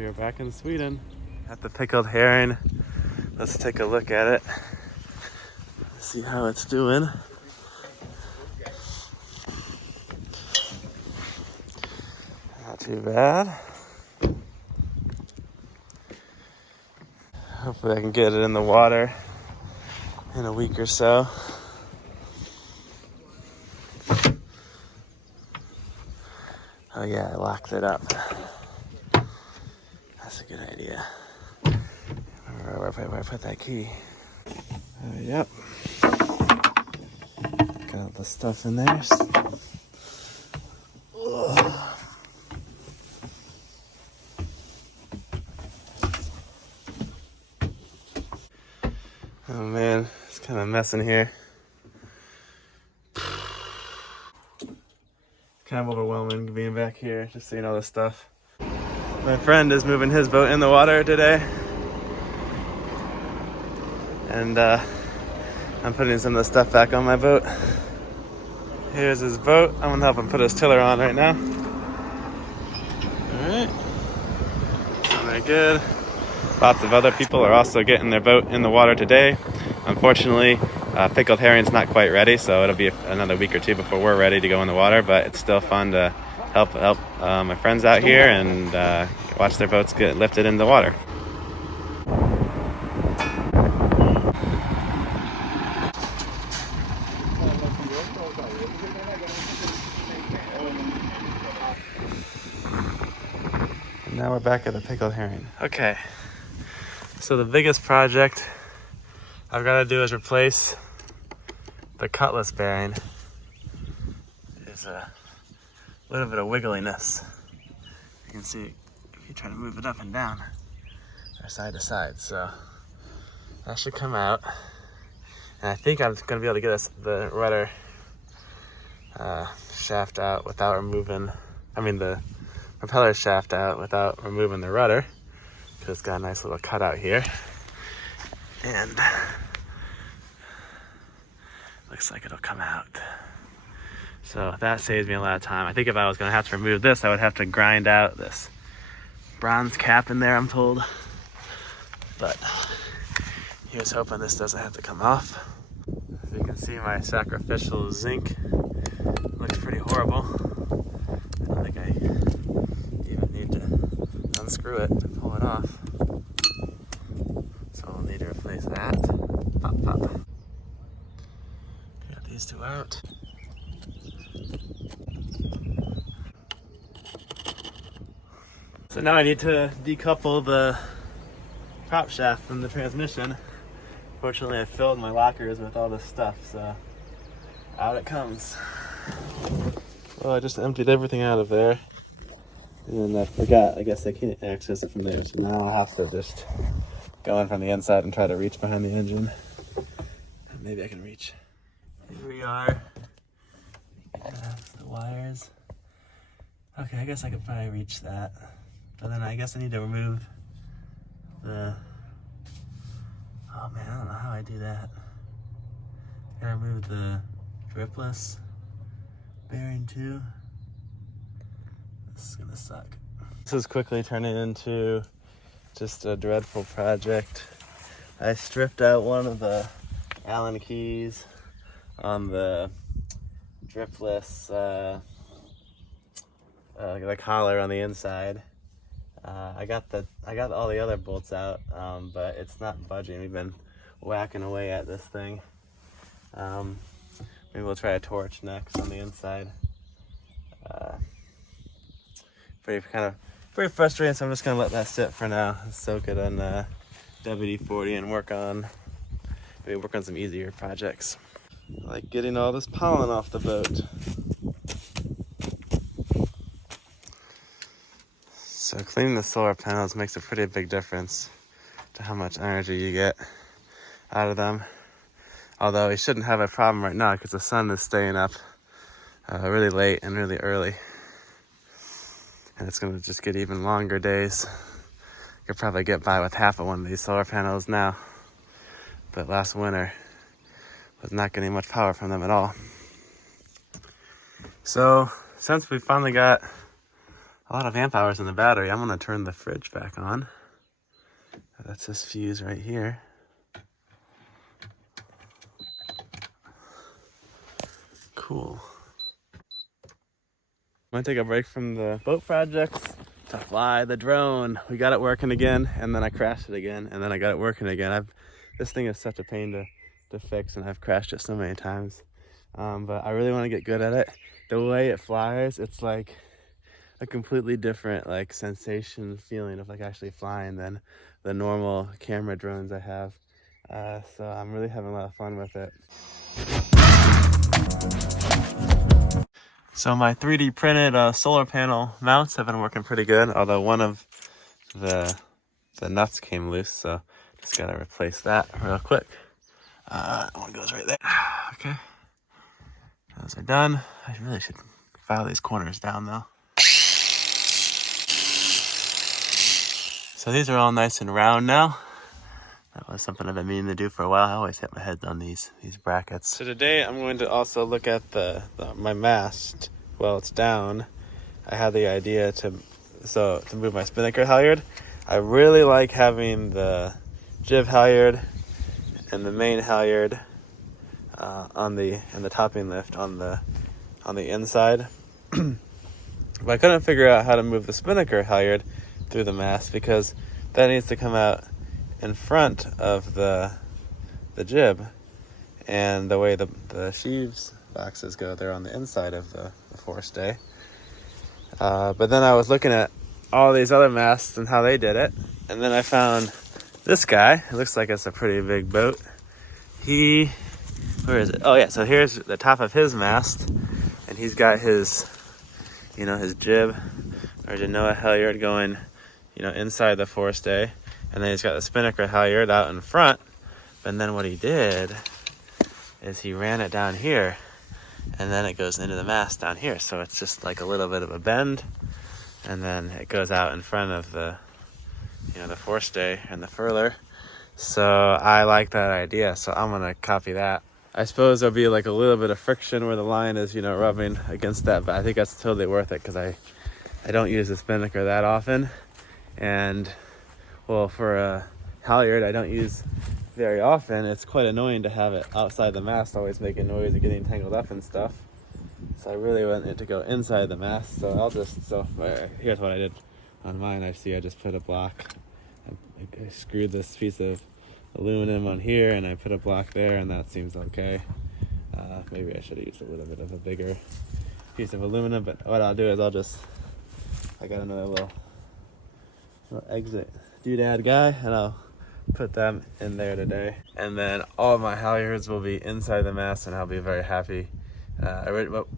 We are back in Sweden at the pickled herring. Let's take a look at it. See how it's doing. Not too bad. Hopefully I can get it in the water in a week or so. Oh yeah, I locked it up. That's a good idea. Where I put that key. Yep. Got all the stuff in there. Ugh. Oh man, it's kind of a mess in here. Kind of overwhelming being back here, just seeing all this stuff. My friend is moving his boat in the water today. And I'm putting some of the stuff back on my boat. Here's his boat. I'm gonna help him put his tiller on right now. All right, very good. Lots of other people are also getting their boat in the water today. Unfortunately, pickled herring's not quite ready, so it'll be another week or two before we're ready to go in the water, but it's still fun to help my friends out here and watch their boats get lifted in the water. Now we're back at the pickled herring. Okay, so the biggest project I've got to do is replace the cutlass bearing. There's a little bit of wiggliness. You can see if you try to move it up and down or side to side. So that should come out. And I think I'm going to be able to get the rudder shaft out without removing, the propeller shaft out without removing the rudder, because it's got a nice little cutout here. And looks like it'll come out. So that saves me a lot of time. I think if I was gonna have to remove this, I would have to grind out this bronze cap in there, I'm told. But here's hoping this doesn't have to come off. As you can see, my sacrificial zinc looks pretty horrible. I don't think I even need to unscrew it to pull it off. So we'll need to replace that. Pop, pop. Got these two out. So now I need to decouple the prop shaft from the transmission. Fortunately, I filled my lockers with all this stuff, so out it comes. Well, I just emptied everything out of there. And then I forgot, I guess I can't access it from there, so now I'll have to just go in from the inside and try to reach behind the engine. Maybe I can reach. Here we are. That's the wires. Okay, I guess I could probably reach that. But then I guess I need to remove the... Oh man, I don't know how I do that. Gotta remove the dripless bearing too. This is gonna suck. This is quickly turning into just a dreadful project. I stripped out one of the Allen keys on the dripless, the collar on the inside. I got all the other bolts out, but it's not budging. We've been whacking away at this thing. Maybe we'll try a torch next on the inside. Pretty frustrating, so I'm just gonna let that sit for now. Soak it in WD-40 and work on some easier projects. Like getting all this pollen off the boat. So cleaning the solar panels makes a pretty big difference to how much energy you get out of them. Although we shouldn't have a problem right now because the sun is staying up really late and really early. And it's gonna just get even longer days. You could probably get by with half of one of these solar panels now. But last winter was not getting much power from them at all. So since we finally got a lot of amp hours in the battery. I'm gonna turn the fridge back on. That's this fuse right here. Cool. I'm gonna take a break from the boat projects to fly the drone. We got it working again, and then I crashed it again, and then I got it working again. This thing is such a pain to fix, and I've crashed it so many times. But I really want to get good at it. The way it flies, it's like a completely different like sensation, feeling of like actually flying than the normal camera drones I have. So I'm really having a lot of fun with it. So my 3D printed solar panel mounts have been working pretty good, although one of the nuts came loose, so just gotta replace that real quick. One goes right there. Okay, those are done. I really should file these corners down though. So these are all nice and round now. That was something I've been meaning to do for a while. I always hit my head on these brackets. So today I'm going to also look at my mast while it's down. I had the idea to move my spinnaker halyard. I really like having the jib halyard and the main halyard and the topping lift on the inside. But I couldn't figure out how to move the spinnaker halyard through the mast because that needs to come out in front of the jib, and the way the sheaves boxes go, they're on the inside of the forestay. But then I was looking at all these other masts and how they did it, and then I found this guy. It looks like it's a pretty big boat. Where is it? Oh yeah, so here's the top of his mast, and he's got his jib or genoa halyard going, inside the forestay. And then he's got the spinnaker halyard out in front. And then what he did is he ran it down here, and then it goes into the mast down here. So it's just like a little bit of a bend, and then it goes out in front of the forestay and the furler. So I like that idea. So I'm gonna copy that. I suppose there'll be like a little bit of friction where the line is, rubbing against that, but I think that's totally worth it because I don't use the spinnaker that often, and well, for a halyard I don't use very often. It's quite annoying to have it outside the mast, always making noise or getting tangled up and stuff. So I really want it to go inside the mast. So here's what I did on mine. I just put a block. I screwed this piece of aluminum on here, and I put a block there, and that seems okay. Maybe I should have used a little bit of a bigger piece of aluminum, but what I'll do is I got another little exit doodad guy, and I'll put them in there today. And then all of my halyards will be inside the mast, and I'll be very happy.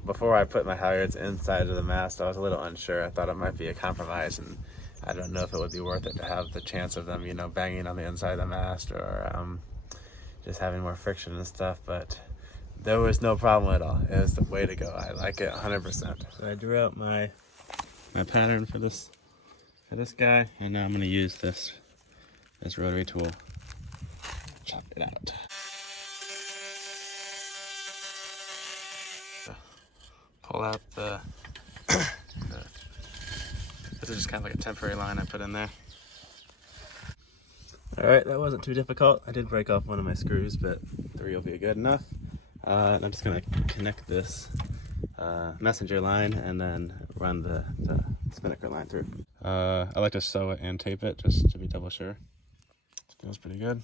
Before I put my halyards inside of the mast, I was a little unsure. I thought it might be a compromise, and I don't know if it would be worth it to have the chance of them, banging on the inside of the mast or just having more friction and stuff. But there was no problem at all. It was the way to go. I like it 100%. So I drew out my pattern for this guy, and now I'm going to use this rotary tool, chop it out. Pull out this is just kind of like a temporary line I put in there. All right, that wasn't too difficult. I did break off one of my screws, but 3 will be good enough. I'm just going to connect this messenger line and then run the spinnaker line through. I like to sew it and tape it just to be double sure. It feels pretty good.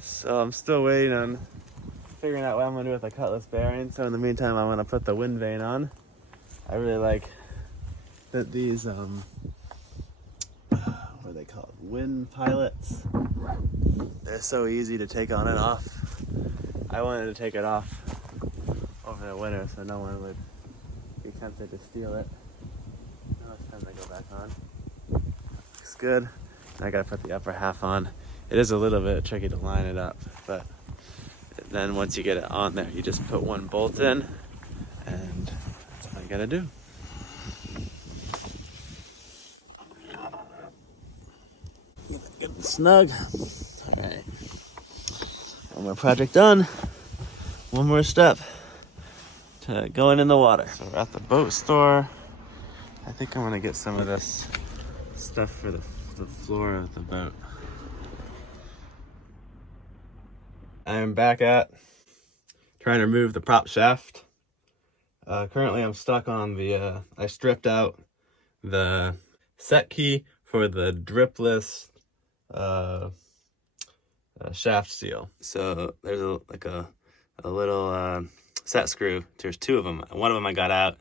So I'm still waiting on figuring out what I'm going to do with the cutlass bearing. So in the meantime, I'm going to put the wind vane on. I really like that these, what are they called? Wind pilots. They're so easy to take on and off. I wanted to take it off over the winter so no one would be tempted to steal it. Now it's time to go back on. Looks good. I gotta put the upper half on. It is a little bit tricky to line it up, but then once you get it on there, you just put one bolt in, and that's all you gotta do. Get it snug. All right. One more project done. One more step. to going in the water. So we're at the boat store. I think I'm gonna get some of this stuff for the floor of the boat. I'm back at trying to remove the prop shaft. Currently I'm stuck on the, I stripped out the set key for the dripless shaft seal. So there's a little set screw. There's two of them. One of them I got out,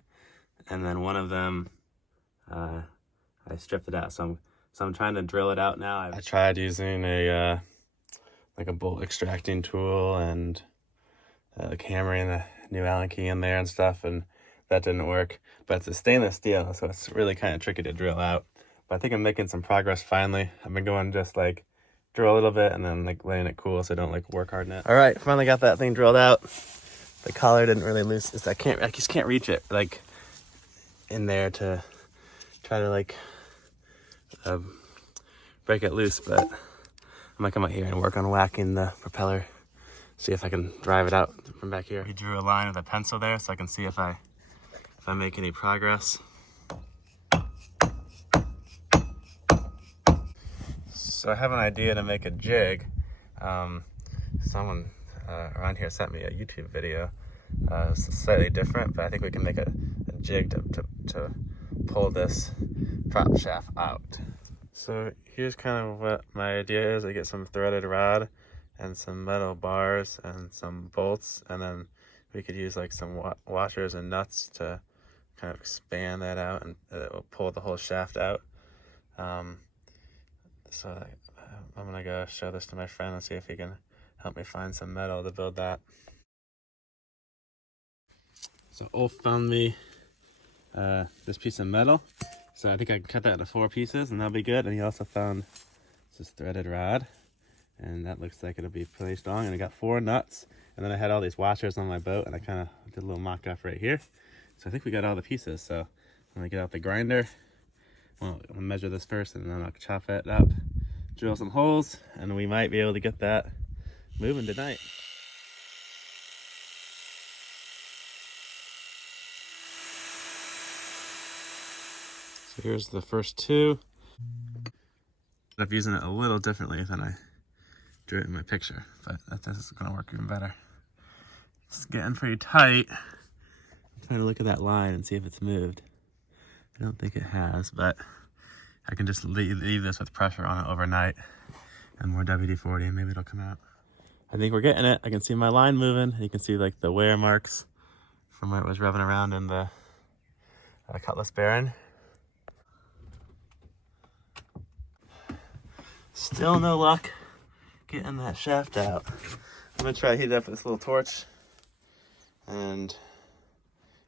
and then one of them I stripped it out. So I'm trying to drill it out now. I tried using a like a bolt extracting tool and like hammering the new Allen key in there and stuff, and that didn't work. But it's a stainless steel, so it's really kind of tricky to drill out. But I think I'm making some progress finally. I've been going just like drill a little bit and then like letting it cool so I don't like work hard in it. All right, finally got that thing drilled out. The collar didn't really loose. I just can't reach it like in there to try to like break it loose. But I might come out here and work on whacking the propeller. See if I can drive it out from back here. He drew a line with a pencil there so I can see if I make any progress. So I have an idea to make a jig. Someone around here sent me a YouTube video. It's slightly different, but I think we can make a jig to pull this prop shaft out. So here's kind of what my idea is. I get some threaded rod and some metal bars and some bolts, and then we could use like some washers and nuts to kind of expand that out, and it will pull the whole shaft out. So I'm gonna go show this to my friend and see if he can help me find some metal to build that. So Ulf found me this piece of metal. So I think I can cut that into 4 pieces and that'll be good. And he also found this threaded rod, and that looks like it'll be pretty strong. And I got 4 nuts, and then I had all these washers on my boat, and I kind of did a little mock-up right here. So I think we got all the pieces. So I'm gonna get out the grinder. Well, I'm gonna measure this first, and then I'll chop it up, drill some holes, and we might be able to get that moving tonight. So here's the first 2. I'm using it a little differently than I drew it in my picture, but this is gonna work even better. It's getting pretty tight. I'm trying to look at that line and see if it's moved. I don't think it has, but I can just leave this with pressure on it overnight and more WD-40, and maybe it'll come out. I think we're getting it. I can see my line moving. You can see like the wear marks from where it was revving around in the cutlass bearing. Still no luck getting that shaft out. I'm gonna try to heat it up with this little torch, and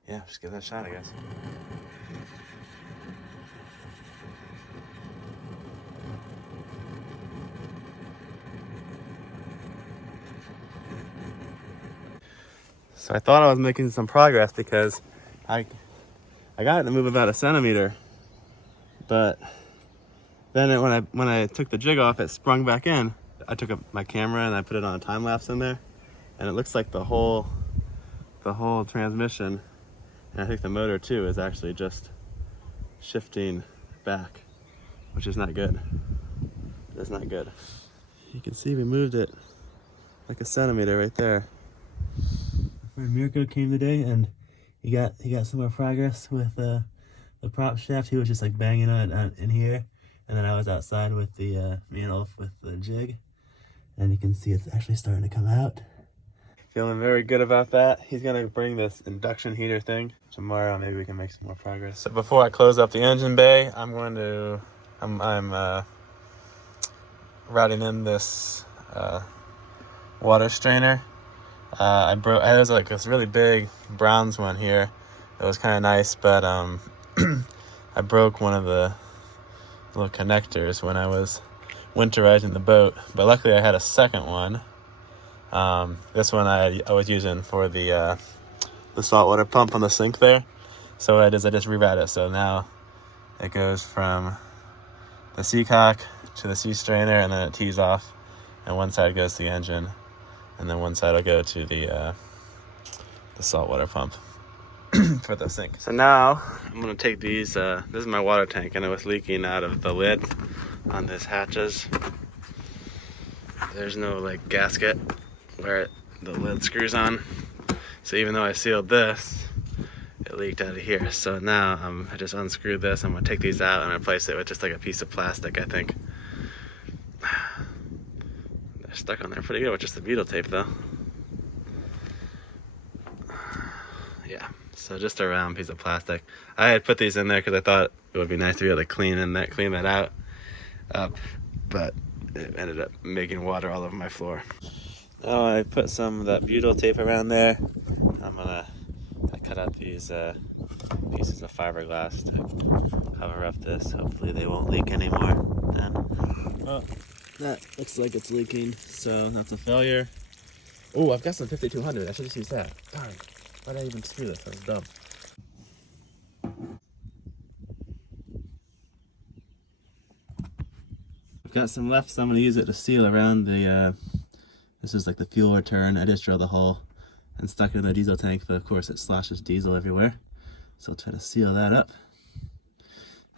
yeah, just give that a shot, I guess. So I thought I was making some progress because I got it to move about 1 centimeter, but then when I took the jig off, it sprung back in. I took my camera and I put it on a time lapse in there, and it looks like the whole transmission, and I think the motor too, is actually just shifting back, which is not good. That's not good. You can see we moved it like 1 centimeter right there. My friend Mirko came today, and he got some more progress with the prop shaft. He was just like banging on it in here, and then I was outside with the me and Ulf with the jig, and you can see it's actually starting to come out. Feeling very good about that. He's gonna bring this induction heater thing tomorrow. Maybe we can make some more progress. So before I close up the engine bay, I'm routing in this water strainer. There was like this really big bronze one here. It was kind of nice, but I broke one of the little connectors when I was winterizing the boat. But luckily I had a second one. This one I was using for the saltwater pump on the sink there. So what I did is I just rerouted it. So now it goes from the seacock to the sea strainer, and then it tees off, and one side goes to the engine, and then one side will go to the saltwater pump. for the sink. So now I'm gonna take these, this is my water tank and it was leaking out of the lid on these hatches. There's no like gasket where the lid screws on. So even though I sealed this, it leaked out of here. So now I just unscrewed this. I'm gonna take these out and replace it with just like a piece of plastic, I think. They're stuck on there pretty good with just the butyl tape though. Yeah, so just a round piece of plastic. I had put these in there because I thought it would be nice to be able to clean that out up, but it ended up making water all over my floor. Now I put some of that butyl tape around there. I cut out these pieces of fiberglass to cover up this. Hopefully they won't leak anymore. And that looks like it's leaking, so that's a failure. Oh, I've got some 5200. I should just use that. Darn. Why did I even screw this? That was dumb. I've got some left, so I'm going to use it to seal around the, this is like the fuel return. I just drilled a hole and stuck it in the diesel tank, but of course it sloshes diesel everywhere. So I'll try to seal that up.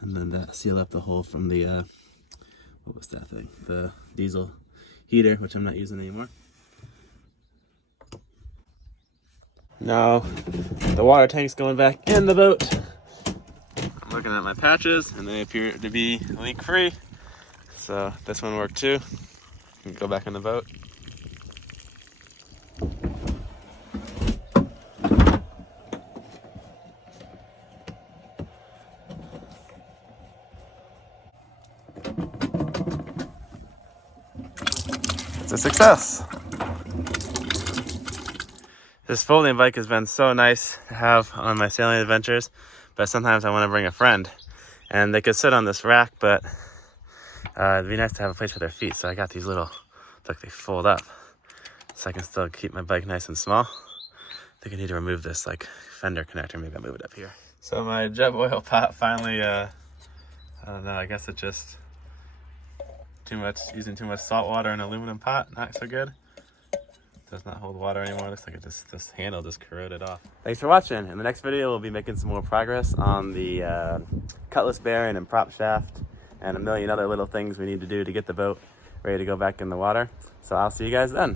And then that seal up the hole from the, what was that thing? The diesel heater, which I'm not using anymore. Now the water tank's going back in the boat. I'm looking at my patches and they appear to be leak free. So this one worked too. You can go back in the boat. It's a success. This folding bike has been so nice to have on my sailing adventures, but sometimes I want to bring a friend. And they could sit on this rack, but it'd be nice to have a place for their feet. So I got these little, like they fold up, so I can still keep my bike nice and small. I think I need to remove this like fender connector. Maybe I'll move it up here. So my jet oil pot finally, I don't know, I guess it just using too much salt water in an aluminum pot, not so good. Does not hold water anymore. Looks like this handle just corroded off. Thanks for watching. In the next video, we'll be making some more progress on the cutlass bearing and prop shaft and a million other little things we need to do to get the boat ready to go back in the water. So I'll see you guys then.